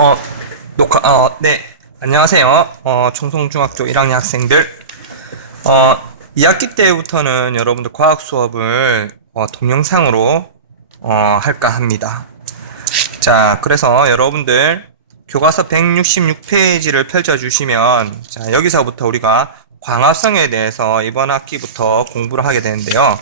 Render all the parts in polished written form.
어, 네. 안녕하세요. 청송중학교 1학년 학생들. 2학기 때부터는 여러분들 과학 수업을, 동영상으로, 할까 합니다. 자, 그래서 여러분들 교과서 166페이지를 펼쳐주시면, 자, 여기서부터 우리가 광합성에 대해서 이번 학기부터 공부를 하게 되는데요.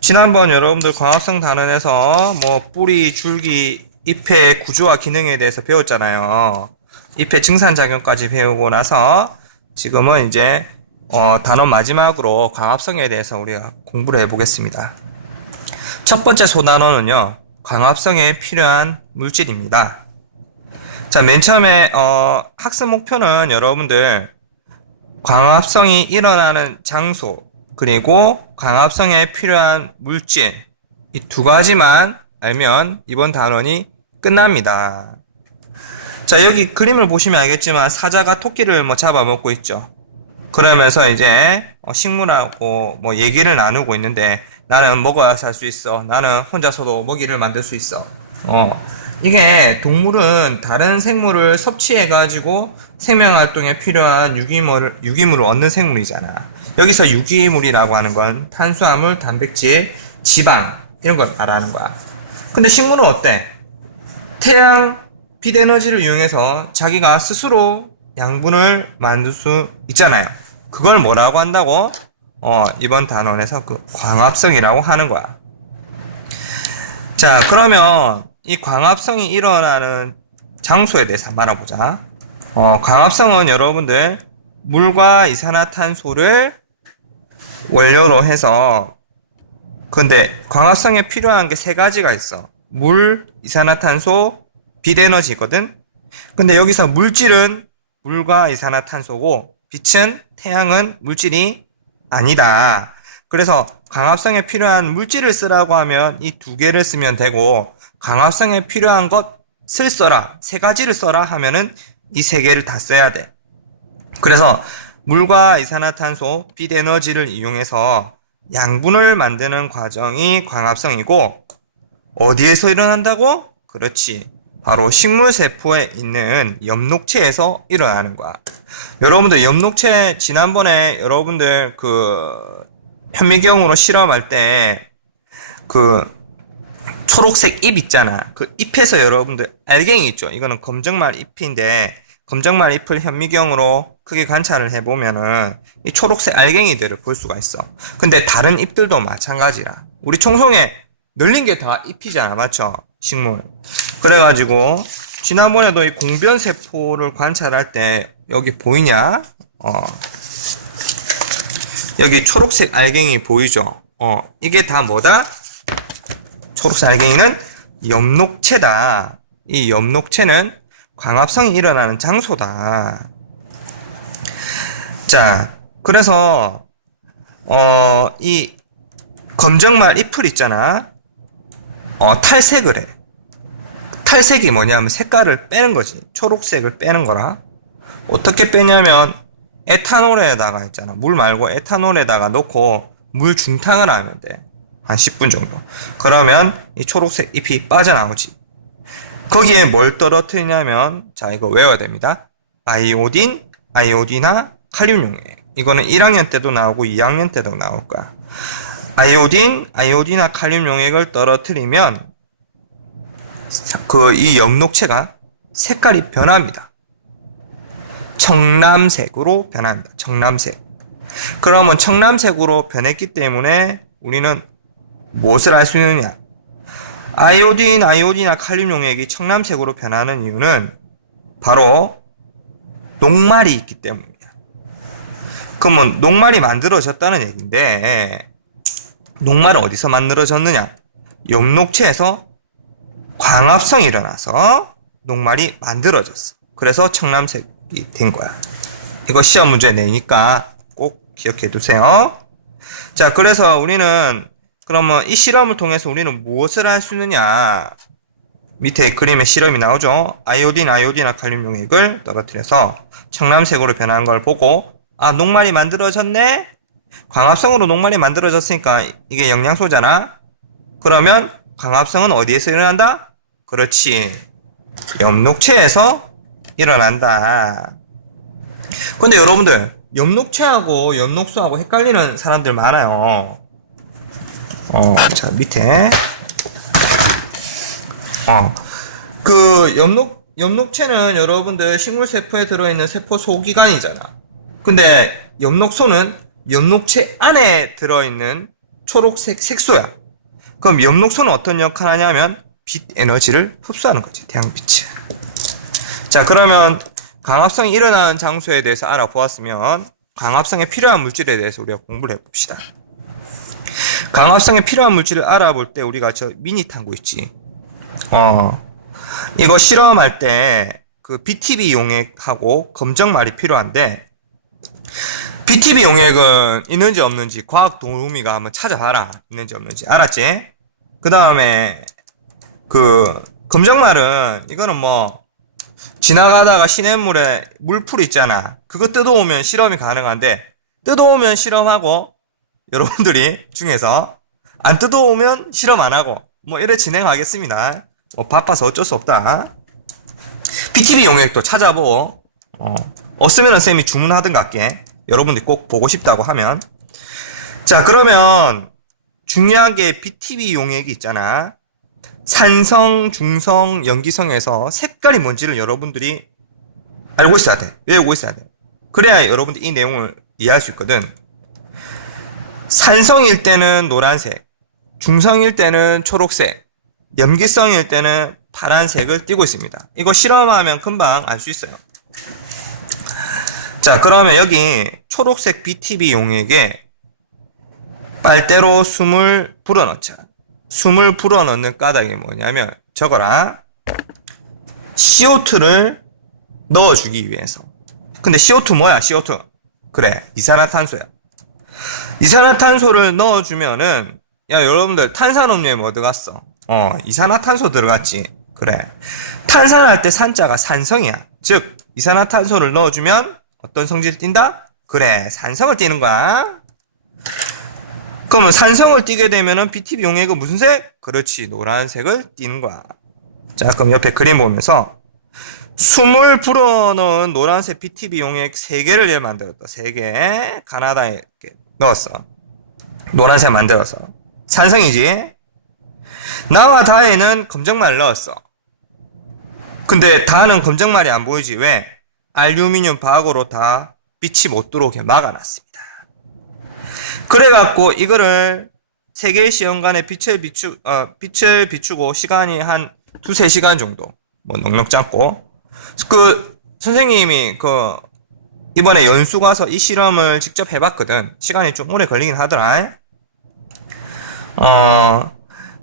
지난번 여러분들 광합성 단원에서 뿌리, 줄기, 잎의 구조와 기능에 대해서 배웠잖아요. 잎의 증산작용까지 배우고 나서 지금은 이제 단원 마지막으로 광합성에 대해서 우리가 공부를 해보겠습니다. 첫 번째 소단원은요, 광합성에 필요한 물질입니다. 자, 맨 처음에 학습 목표는 여러분들 광합성이 일어나는 장소 그리고 광합성에 필요한 물질 이 두 가지만 알면 이번 단원이 끝납니다. 자, 여기 그림을 보시면 알겠지만 사자가 토끼를 잡아먹고 있죠. 그러면서 이제 식물하고 얘기를 나누고 있는데, 나는 먹어야 살 수 있어. 나는 혼자서도 먹이를 만들 수 있어. 이게 동물은 다른 생물을 섭취해가지고 생명활동에 필요한 유기물을 얻는 생물이잖아. 여기서 유기물이라고 하는 건 탄수화물, 단백질, 지방 이런 걸 말하는 거야. 근데 식물은 어때? 태양, 빛 에너지를 이용해서 자기가 스스로 양분을 만들 수 있잖아요. 그걸 뭐라고 한다고? 이번 단원에서 그 광합성이라고 하는 거야. 자, 그러면 이 광합성이 일어나는 장소에 대해서 한번 알아보자. 광합성은 여러분들 물과 이산화탄소를 원료로 해서, 근데 광합성에 필요한 게 세 가지가 있어. 물, 이산화탄소, 빛에너지거든. 근데 여기서 물질은 물과 이산화탄소고 빛은 태양은 물질이 아니다. 그래서 광합성에 필요한 물질을 쓰라고 하면 이 두 개를 쓰면 되고, 광합성에 필요한 것을 써라, 세 가지를 써라 하면은 이 세 개를 다 써야 돼. 그래서 물과 이산화탄소, 빛 에너지를 이용해서 양분을 만드는 과정이 광합성이고, 어디에서 일어난다고? 그렇지, 바로 식물세포에 있는 엽록체에서 일어나는 거야. 여러분들 엽록체 지난번에 여러분들 현미경으로 실험할 때 초록색 잎 있잖아. 그 잎에서 여러분들 알갱이 있죠. 이거는 검정말 잎인데, 검정말 잎을 현미경으로 크게 관찰을 해보면은 이 초록색 알갱이들을 볼 수가 있어. 근데 다른 잎들도 마찬가지라. 우리 청송에 널린 게 다 잎이잖아, 맞죠? 식물. 그래가지고 지난번에도 이 공변세포를 관찰할 때 여기 보이냐? 여기 초록색 알갱이 보이죠? 이게 다 뭐다? 초록색 알갱이는 엽록체다. 이 엽록체는 광합성이 일어나는 장소다. 자, 그래서 이 검정말 잎을 있잖아. 탈색을 해. 탈색이 뭐냐면 색깔을 빼는 거지. 초록색을 빼는 거라. 어떻게 빼냐면 에탄올에다가 있잖아. 물 말고 에탄올에다가 넣고 물 중탕을 하면 돼. 한 10분 정도. 그러면 이 초록색 잎이 빠져나오지. 거기에 뭘 떨어뜨리냐면, 자, 이거 외워야 됩니다. 아이오딘, 아이오디나, 칼륨 용액. 이거는 1학년 때도 나오고 2학년 때도 나올 거야. 아이오딘, 아이오디나 칼륨 용액을 떨어뜨리면 이 엽록체가 색깔이 변합니다. 청람색으로 변합니다. 청람색. 그러면 청람색으로 변했기 때문에 우리는 무엇을 알 수 있느냐? 아이오딘, 아이오디나 칼륨 용액이 청람색으로 변하는 이유는 바로 녹말이 있기 때문이야. 그러면 녹말이 만들어졌다는 얘기인데, 녹말은 어디서 만들어졌느냐? 엽록체에서 광합성이 일어나서 녹말이 만들어졌어. 그래서 청람색이 된 거야. 이거 시험 문제 내니까 꼭 기억해 두세요. 자, 그래서 우리는 그러면 이 실험을 통해서 우리는 무엇을 할 수 있느냐? 밑에 그림에 실험이 나오죠. 아이오딘, 아이오디나 칼륨 용액을 떨어뜨려서 청람색으로 변한 걸 보고, 아, 녹말이 만들어졌네? 광합성으로 녹말이 만들어졌으니까 이게 영양소잖아? 그러면 광합성은 어디에서 일어난다? 그렇지. 엽록체에서 일어난다. 근데 여러분들, 엽록체하고 엽록소하고 헷갈리는 사람들 많아요. 자, 밑에. 그 엽록체는 여러분들 식물세포에 들어있는 세포 소기관이잖아. 근데 엽록소는 엽록체 안에 들어있는 초록색 색소야. 그럼 엽록소는 어떤 역할을 하냐면 빛 에너지를 흡수하는 거지. 태양빛을. 자, 그러면 광합성이 일어나는 장소에 대해서 알아보았으면 광합성에 필요한 물질에 대해서 우리가 공부를 해봅시다. 광합성에 필요한 물질을 알아볼 때 우리가 저 미니 탐구 있지. 이거 실험할 때 그 BTB 용액하고 검정말이 필요한데, BTB 용액은 있는지 없는지 과학 도우미가 한번 찾아봐라. 있는지 없는지. 알았지? 그 다음에 그 검정말은 이거는 뭐 지나가다가 시냇물에 물풀 있잖아. 그거 뜯어오면 실험이 가능한데, 뜯어오면 실험하고 여러분들이 중에서 안 뜯어오면 실험 안 하고 뭐 이래 진행하겠습니다. 뭐 바빠서 어쩔 수 없다. BTB 용액도 찾아보고 없으면은 쌤이 주문하든가 할게. 여러분들이 꼭 보고 싶다고 하면. 자, 그러면 중요한 게 BTB 용액이 있잖아. 산성, 중성, 염기성에서 색깔이 뭔지를 여러분들이 알고 있어야 돼. 외우고 있어야 돼. 그래야 여러분들이 이 내용을 이해할 수 있거든. 산성일 때는 노란색, 중성일 때는 초록색, 염기성일 때는 파란색을 띠고 있습니다. 이거 실험하면 금방 알 수 있어요. 자, 그러면 여기 초록색 BTB 용액에 빨대로 숨을 불어넣자. 숨을 불어넣는 까닭이 뭐냐면 적어라. CO2를 넣어주기 위해서. 근데 CO2 뭐야? CO2. 그래, 이산화탄소야. 이산화탄소를 넣어주면은, 야, 여러분들 탄산음료에 뭐 들어갔어? 이산화탄소 들어갔지. 그래. 탄산할 때 산자가 산성이야. 즉, 이산화탄소를 넣어주면 어떤 성질을 띈다? 그래, 산성을 띠는 거야. 그러면 산성을 띠게 되면은 BTB 용액은 무슨 색? 그렇지, 노란색을 띠는 거야. 자, 그럼 옆에 그림 보면서 숨을 불어넣은 노란색 BTB 용액 3개를 얘 만들었다. 3개. 가나다에 넣었어. 노란색 만들어서. 산성이지? 나와 다에는 검정말을 넣었어. 근데 다는 검정말이 안 보이지. 왜? 알루미늄 박으로 다 빛이 못 들어오게 막아놨습니다. 그래갖고 이거를 3개의 시험간에 빛을 비추고 시간이 한 2-3시간 정도. 뭐 넉넉 잡고. 선생님이 이번에 연수 가서 이 실험을 직접 해봤거든. 시간이 좀 오래 걸리긴 하더라.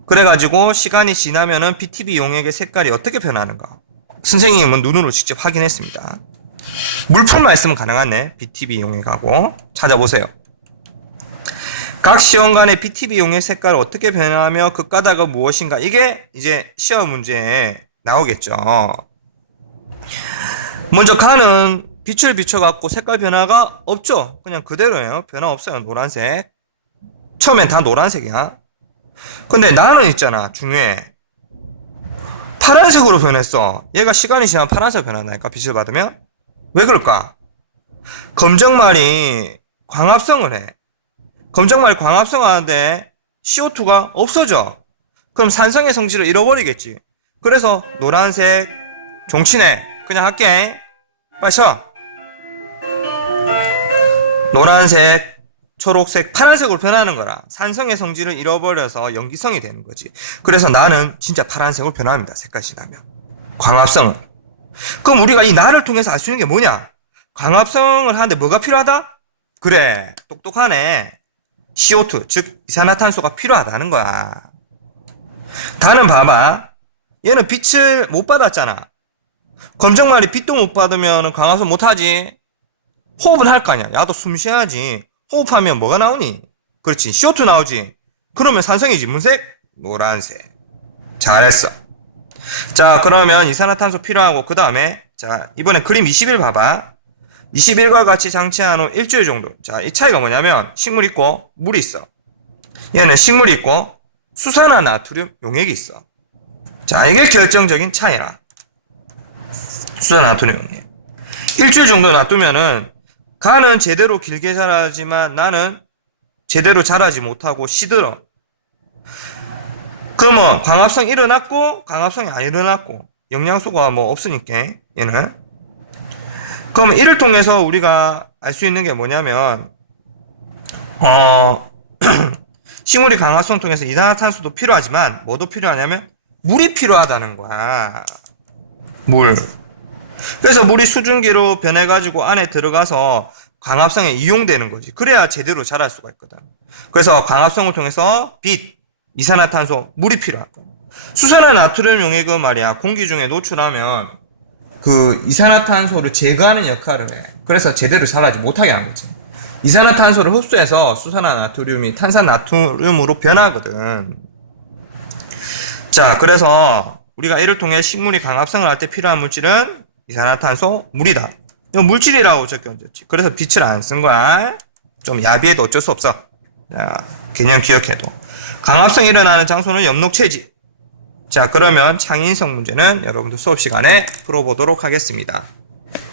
그래가지고 시간이 지나면은 BTB 용액의 색깔이 어떻게 변하는가. 선생님은 눈으로 직접 확인했습니다. 물품만 있으면 가능하네. BTB 용액하고. 찾아보세요. 각 시험간의 BTB 용액 색깔을 어떻게 변하며 그 까닭은 무엇인가. 이게 이제 시험 문제에 나오겠죠. 먼저 가는 빛을 비춰갖고 색깔 변화가 없죠. 그냥 그대로예요. 변화 없어요. 노란색. 처음엔 다 노란색이야. 근데 나는 있잖아. 중요해. 파란색으로 변했어. 얘가 시간이 지나면 파란색으로 변한다니까. 빛을 받으면. 왜 그럴까? 검정말이 광합성을 해. 검정말이 광합성하는데 CO2가 없어져. 그럼 산성의 성질을 잃어버리겠지. 그래서 노란색 종치네. 그냥 할게. 빨리 쳐. 노란색, 초록색, 파란색으로 변하는 거라. 산성의 성질을 잃어버려서 염기성이 되는 거지. 그래서 나는 진짜 파란색으로 변합니다. 색깔이 지나면. 광합성은. 그럼 우리가 이 나를 통해서 알 수 있는 게 뭐냐? 광합성을 하는데 뭐가 필요하다? 그래, 똑똑하네. CO2, 즉 이산화탄소가 필요하다는 거야. 다는 봐봐. 얘는 빛을 못 받았잖아. 검정말이 빛도 못 받으면 광합성 못하지. 호흡을 할 거 아니야. 야도 숨 쉬어야지. 호흡하면 뭐가 나오니? 그렇지, CO2 나오지. 그러면 산성이지. 무색? 노란색. 잘했어. 자, 그러면 이산화탄소 필요하고 그 다음에 자, 이번에 그림 20일 봐봐. 20일과 같이 장치한 후 일주일 정도. 자, 이 차이가 뭐냐면 식물 있고 물이 있어. 얘는 식물이 있고 수산화 나트륨 용액이 있어. 자, 이게 결정적인 차이라. 수산나트륨. 일주일 정도 놔두면은 간은 제대로 길게 자라지만 나는 제대로 자라지 못하고 시들어. 그러면 광합성 일어났고 광합성이 안 일어났고 영양소가 뭐 없으니까 얘는. 그러면 이를 통해서 우리가 알 수 있는 게 뭐냐면 식물이 광합성 통해서 이산화탄소도 필요하지만 뭐도 필요하냐면 물이 필요하다는 거야. 물. 그래서 물이 수증기로 변해가지고 안에 들어가서 광합성에 이용되는 거지. 그래야 제대로 자랄 수가 있거든. 그래서 광합성을 통해서 빛, 이산화탄소, 물이 필요하거든. 수산화 나트륨 용액은 말이야, 공기 중에 노출하면 그 이산화탄소를 제거하는 역할을 해. 그래서 제대로 자라지 못하게 하는 거지. 이산화탄소를 흡수해서 수산화 나트륨이 탄산 나트륨으로 변하거든. 자, 그래서 우리가 이를 통해 식물이 광합성을 할 때 필요한 물질은 이산화탄소, 물이다. 이거 물질이라고 적혀졌지. 그래서 빛을 안 쓴 거야. 좀 야비해도 어쩔 수 없어. 자, 개념 기억해도. 광합성이 일어나는 장소는 엽록체지. 자, 그러면 창의인성 문제는 여러분들 수업 시간에 풀어보도록 하겠습니다.